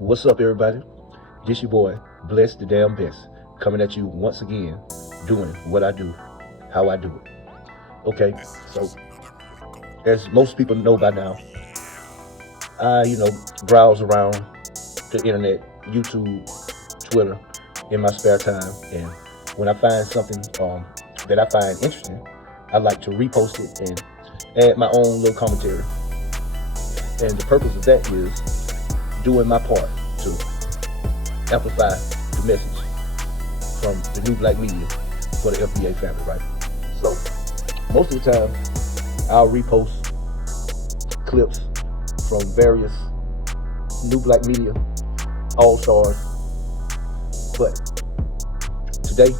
What's up, everybody? This your boy, Bless the Damn Best, coming at you once again, doing what I do, how I do it. Okay, so as most people know by now, I, browse around the internet, YouTube, Twitter, in my spare time, and when I find something that I find interesting, I like to repost it and add my own little commentary. And the purpose of that is doing my part to amplify the message from the new black media for the FBA family, right? So most of the time, I'll repost clips from various new black media all-stars, but today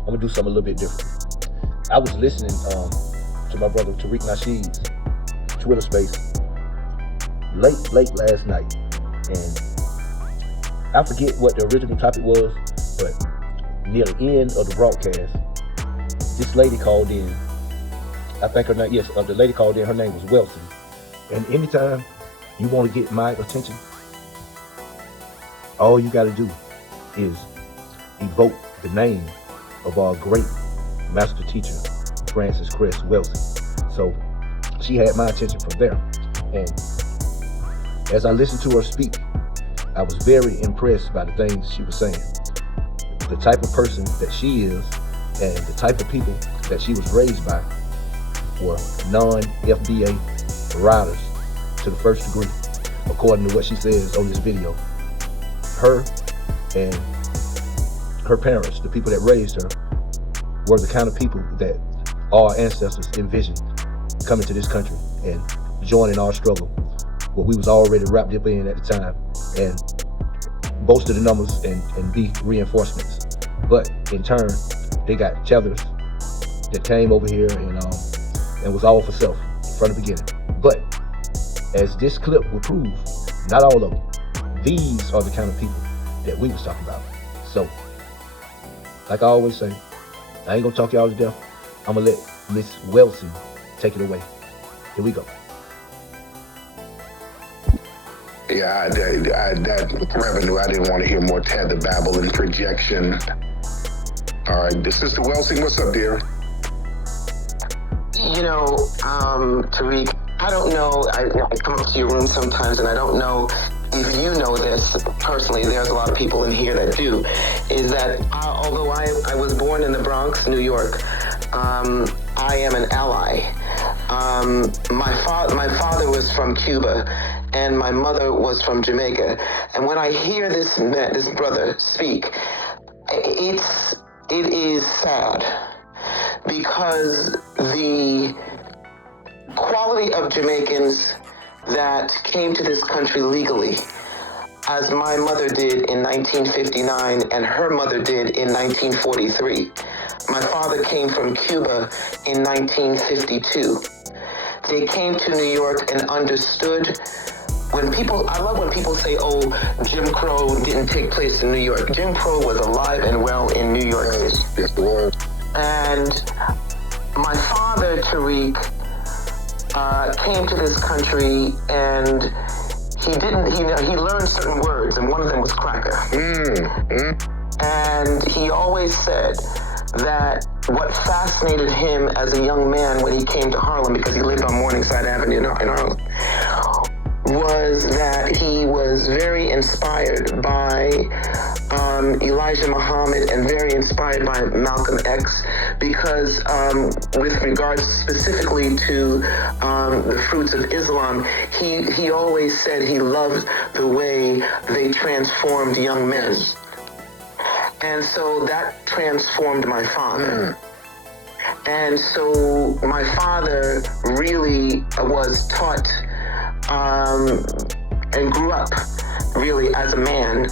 I'm gonna do something a little bit different. I was listening to my brother Tariq Nasheed's Twitter space late last night, and I forget what the original topic was, but near the end of the broadcast, this lady called in. I think her name, the lady called in, her name was Wilson. And anytime you want to get my attention, all you got to do is evoke the name of our great master teacher, Frances Cress Wilson. So she had my attention from there. And as I listened to her speak, I was very impressed by the things she was saying. The type of person that she is and the type of people that she was raised by were non-FBA riders to the first degree, according to what she says on this video. Her and her parents, the people that raised her, were the kind of people that our ancestors envisioned coming to this country and joining our struggle, what we was already wrapped up in at the time, and boasted the numbers and be reinforcements. But in turn, they got tethers that came over here and was all for self from the beginning. But as this clip will prove, not all of them. These are the kind of people that we was talking about. So, like I always say, I ain't gonna talk y'all to death. I'm gonna let Miss Wilson take it away. Here we go. Yeah, that revenue, I didn't want to hear more tether babble and projection. All right, this is the Wilson. What's up, dear? Tariq, I don't know. I come up to your room sometimes, and I don't know if you know this personally. There's a lot of people in here that do. Is that although I was born in the Bronx, New York, I am an ally. My father was from Cuba, and my mother was from Jamaica. And when I hear this brother speak, it is sad, because the quality of Jamaicans that came to this country legally, as my mother did in 1959 and her mother did in 1943. My father came from Cuba in 1952. They came to New York and understood. I love when people say, oh, Jim Crow didn't take place in New York. Jim Crow was alive and well in New York City. Yes, it was. And my father, Tariq, came to this country, and he learned certain words, and one of them was cracker. And he always said that what fascinated him as a young man when he came to Harlem, because he lived on Morningside Avenue in Harlem, was that he was very inspired by Elijah Muhammad and very inspired by Malcolm X, because with regards specifically to the fruits of Islam, he always said he loved the way they transformed young men. And so that transformed my father. And so my father really was taught and grew up really as a man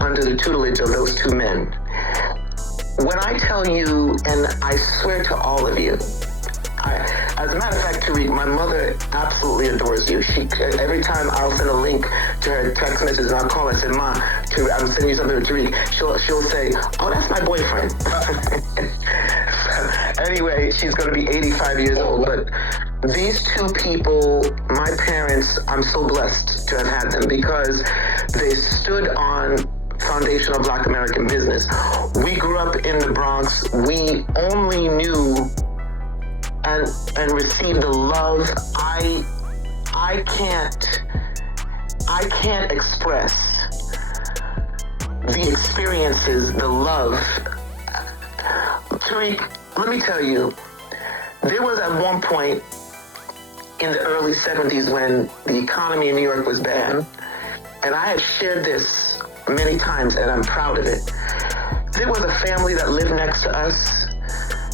under the tutelage of those two men. When I tell you, and I swear to all of you, as a matter of fact, Tariq, my mother absolutely adores you. Every time I'll send a link to her text message and I'll call, I said, Ma, I'm sending you something to Tariq. She'll say, oh, that's my boyfriend. Anyway, she's going to be 85 years old, but these two people, my parents, I'm so blessed to have had them because they stood on foundational Black American business. We grew up in the Bronx. We only knew and received the love. I can't express the experiences, the love. Tariq, let me tell you, there was at one point in the early 70s when the economy in New York was bad, and I have shared this many times and I'm proud of it. There was a family that lived next to us,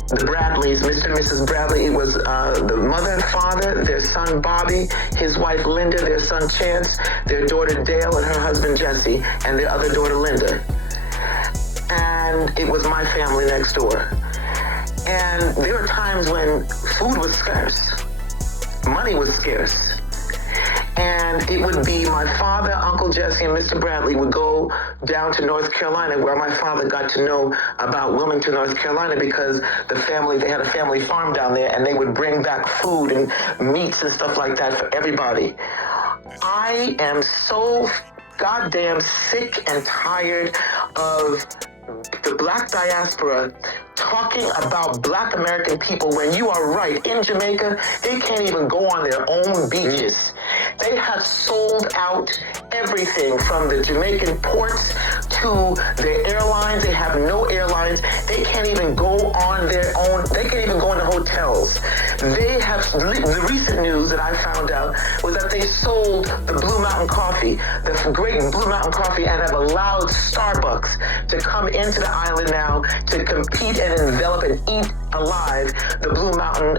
the Bradleys, Mr. and Mrs. Bradley. It was the mother and father, their son Bobby, his wife Linda, their son Chance, their daughter Dale and her husband Jesse, and their other daughter Linda. And it was my family next door. And there were times when food was scarce, money was scarce. And it would be my father, Uncle Jesse, and Mr. Bradley would go down to North Carolina, where my father got to know about Wilmington, North Carolina, because they had a family farm down there, and they would bring back food and meats and stuff like that for everybody. I am so goddamn sick and tired of the Black diaspora talking about Black American people when you are right. In Jamaica, they can't even go on their own beaches. They have sold out everything from the Jamaican ports to their airlines. They have no airlines. They can't even go on their own. They can't even go into hotels. They have, the recent news that I found out was that they sold the Blue Mountain Coffee, the great Blue Mountain Coffee, and have allowed Starbucks to come into the island now to compete and envelop and eat alive the Blue Mountain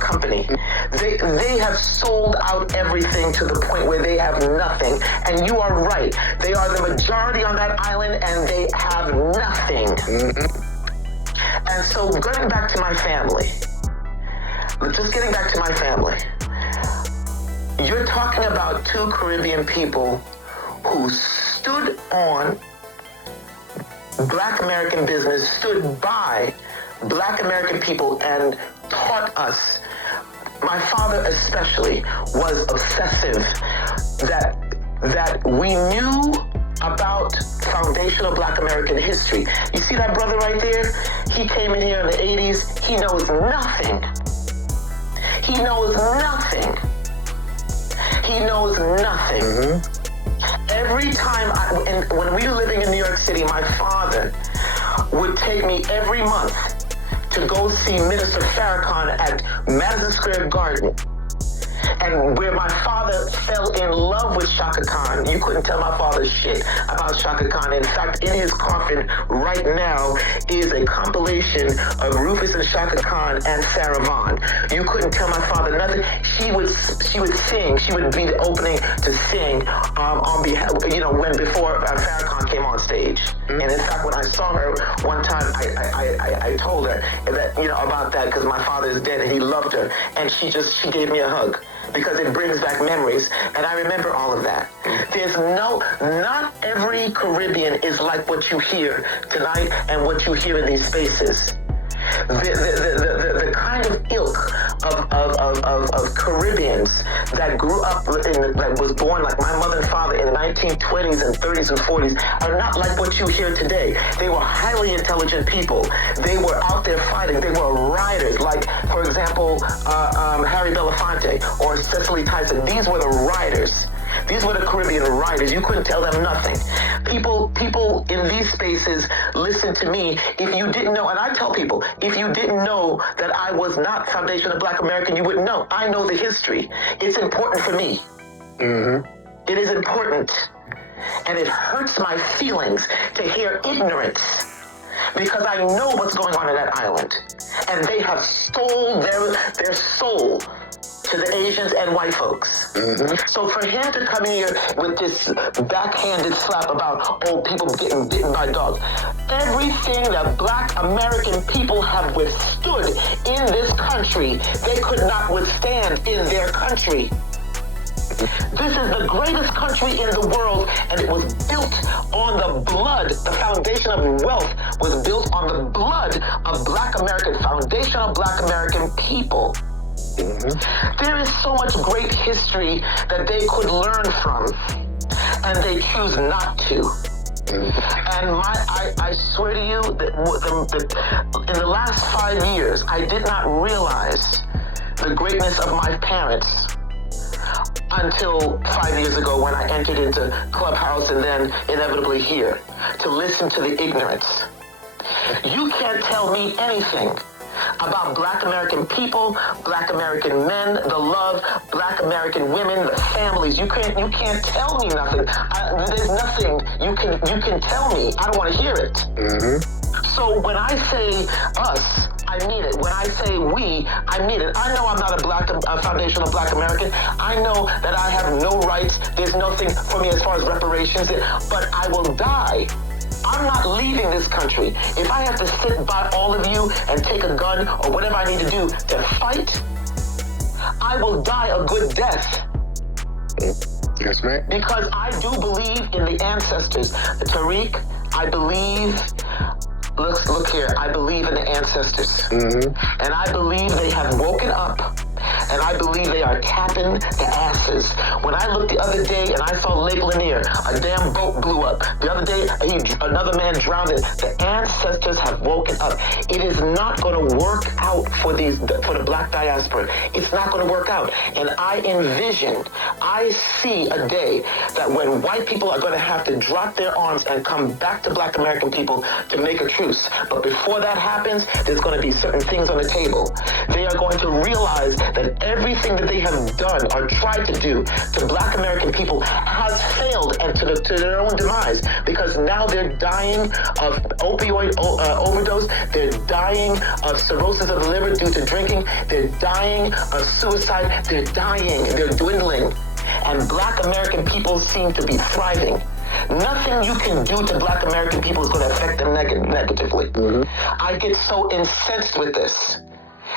company. They have sold out everything to the point where they have nothing. And you are right. They are the majority on that island and they have nothing. Mm-hmm. And so getting back to my family, you're talking about two Caribbean people who stood on Black American business, stood by Black American people and taught us. My father especially was obsessive that we knew about foundational Black American history. You see that brother right there? He came in here in the 80s. He knows nothing. He knows nothing. He knows nothing. Mm-hmm. Every time, when we were living in New York City, my father would take me every month to go see Minister Farrakhan at Madison Square Garden. And where my father fell in love with Shaka Khan. You couldn't tell my father shit about Shaka Khan. In fact, in his coffin right now is a compilation of Rufus and Shaka Khan and Sarah Vaughan. You couldn't tell my father nothing. She would sing. She would be the opening to sing on behalf, before Farrakhan came on stage. Mm-hmm. And in fact, when I saw her one time, I told her that, about that, because my father is dead and he loved her. And she gave me a hug, because it brings back memories, and I remember all of that. Not every Caribbean is like what you hear tonight and what you hear in these spaces. The kind of ilk of Caribbeans that grew up that was born like my mother and father in the 1920s and 30s and 40s are not like what you hear today. They were highly intelligent people. They were out there fighting. They were riders, like, for example, Harry Belafonte or Cicely Tyson. These were the riders. These were the Caribbean riders. You couldn't tell them nothing. People in these spaces listen to me. If you didn't know, and I tell people, if you didn't know that I was not foundational Black American, you wouldn't know. I know the history. It's important for me. Mm-hmm. It is important. And it hurts my feelings to hear ignorance, because I know what's going on in that island. And they have stole their soul to the Asians and white folks. Mm-hmm. So for him to come in here with this backhanded slap about, people getting bitten by dogs, everything that Black American people have withstood in this country, they could not withstand in their country. This is the greatest country in the world, and it was built on the blood. The foundation of wealth was built on the blood of Black American, foundational Black American people. There is so much great history that they could learn from, and they choose not to. And I swear to you that in the last 5 years, I did not realize the greatness of my parents until 5 years ago when I entered into Clubhouse and then inevitably here to listen to the ignorance. You can't tell me anything about Black American people, Black American men, the love, Black American women, the families. You can't tell me nothing. There's nothing you can tell me. I don't want to hear it. So when I say us, I mean it. When I say we, I mean it. I know I'm not a foundational Black American. I know that I have no rights. There's nothing for me as far as reparations, but I will die. I'm not leaving this country. If I have to sit by all of you and take a gun or whatever I need to do to fight, I will die a good death. Yes, ma'am. Because I do believe in the ancestors. Tariq, I believe, look here, I believe in the ancestors. And I believe they have woken up. And I believe they are tapping the asses. When I looked the other day and I saw Lake Lanier, a damn boat blew up. The other day, another man drowned. The ancestors have woken up. It is not going to work out for the Black diaspora. It's not going to work out. And I see a day that when white people are going to have to drop their arms and come back to Black American people to make a truce. But before that happens, there's going to be certain things on the table. They are going to realize that everything that they have done or tried to do to Black American people has failed and to their own demise, because now they're dying of opioid overdose, they're dying of cirrhosis of the liver due to drinking, they're dying of suicide, they're dying, they're dwindling, and Black American people seem to be thriving. Nothing you can do to Black American people is going to affect them negatively. I get so incensed with this.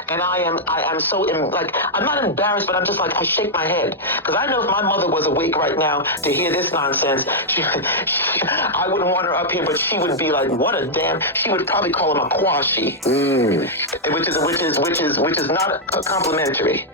And I am so, I'm not embarrassed, but I'm just like, I shake my head. Because I know if my mother was awake right now to hear this nonsense, I wouldn't want her up here, but she would be like, what a damn, she would probably call him a quashi. Which is not complimentary.